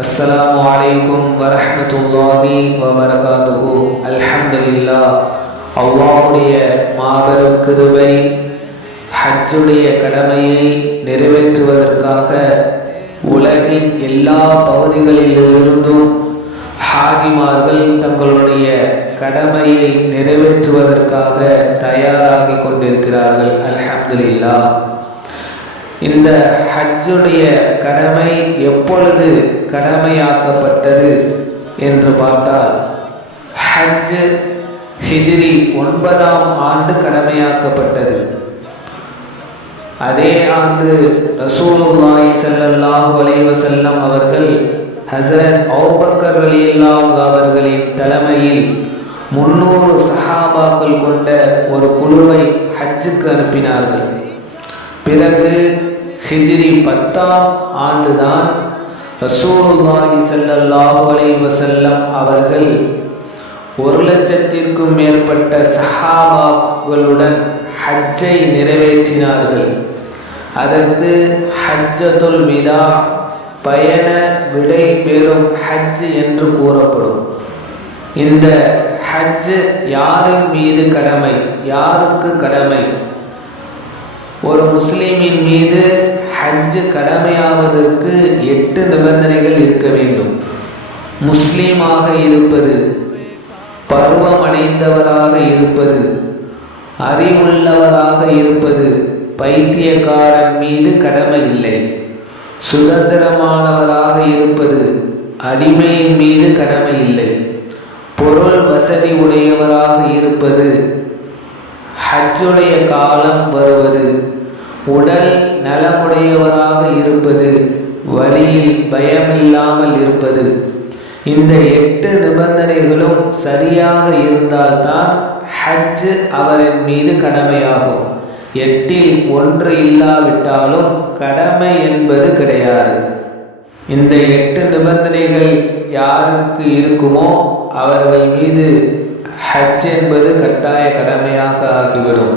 அஸ்ஸலாமு அலைக்கும் வரஹ்மத்துல்லாஹி வபரகாத்துஹு. அல்ஹம்துலில்லாஹ். அல்லாஹ்வுடைய மாபெரும் கிருபை ஹஜ்ஜுடைய கடமையை நிறைவேற்றுவதற்காக உலகின் எல்லா பகுதிகளிலிருந்தும் ஹாஜிமார்கள் தங்களுடைய கடமையை நிறைவேற்றுவதற்காக தயாராகி கொண்டிருக்கிறார்கள். அல்ஹம்துலில்லாஹ். இந்த ஹஜ்ஜுடைய கடமை எப்பொழுது கடமையாக்கப்பட்டது என்று பார்த்தால், ஹஜ் ஹிஜ்ரி 9ஆம் ஆண்டு கடமையாக்கப்பட்டது. அதே ஆண்டு ரசூலுல்லாஹி ஸல்லல்லாஹு அலைஹி வஸல்லம் அவர்கள் ஹஸரத் அபூபக்கர் ரலியல்லாஹு அவர்களின் தலைமையில் 300 சஹாபாக்கள் கொண்ட ஒரு குழுவை ஹஜ்ஜுக்கு அனுப்பினார்கள். பிறகு ஹிஜ்ரி 10ஆம் ஆண்டுதான் ரசூலுல்லாஹி ஸல்லல்லாஹு அலைஹி வஸல்லம் அவர்கள் 1,00,000க்கும் மேற்பட்ட சஹாபாக்களுடன் ஹஜ்ஜை நிறைவேற்றினார்கள். அதற்கு ஹஜ்ஜத்துல் விதா, பயண விடை பெறும் ஹஜ் என்று கூறப்படும். இந்த ஹஜ் யாரின் மீது கடமை, யாருக்கு கடமை? ஒரு முஸ்லிமின் மீது ஹஜ் கடமையாவதற்கு 8 நிபந்தனைகள் இருக்க வேண்டும். முஸ்லீமாக இருப்பது, பருவமடைந்தவராக இருப்பது, அறிவுள்ளவராக இருப்பது, பைத்தியக்காரன் மீது கடமை இல்லை, சுதந்திரமானவராக இருப்பது, அடிமையின் மீது கடமை இல்லை, பொருள் வசதி உடையவராக இருப்பது, ஹஜ்ஜுடைய காலம் வருவது, உடல் நலமுடையவராக இருப்பது, வழியில் பயமில்லாமல் இருப்பது. இந்த 8 நிபந்தனைகளும் சரியாக இருந்தால்தான் ஹஜ் அவரின் மீது கடமையாகும். 8இல் 1 இல்லாவிட்டாலும் கடமை என்பது கிடையாது. இந்த 8 நிபந்தனைகள் யாருக்கு இருக்குமோ அவர்கள் மீது ஹஜ் என்பது கட்டாய கடமையாக ஆகிவிடும்.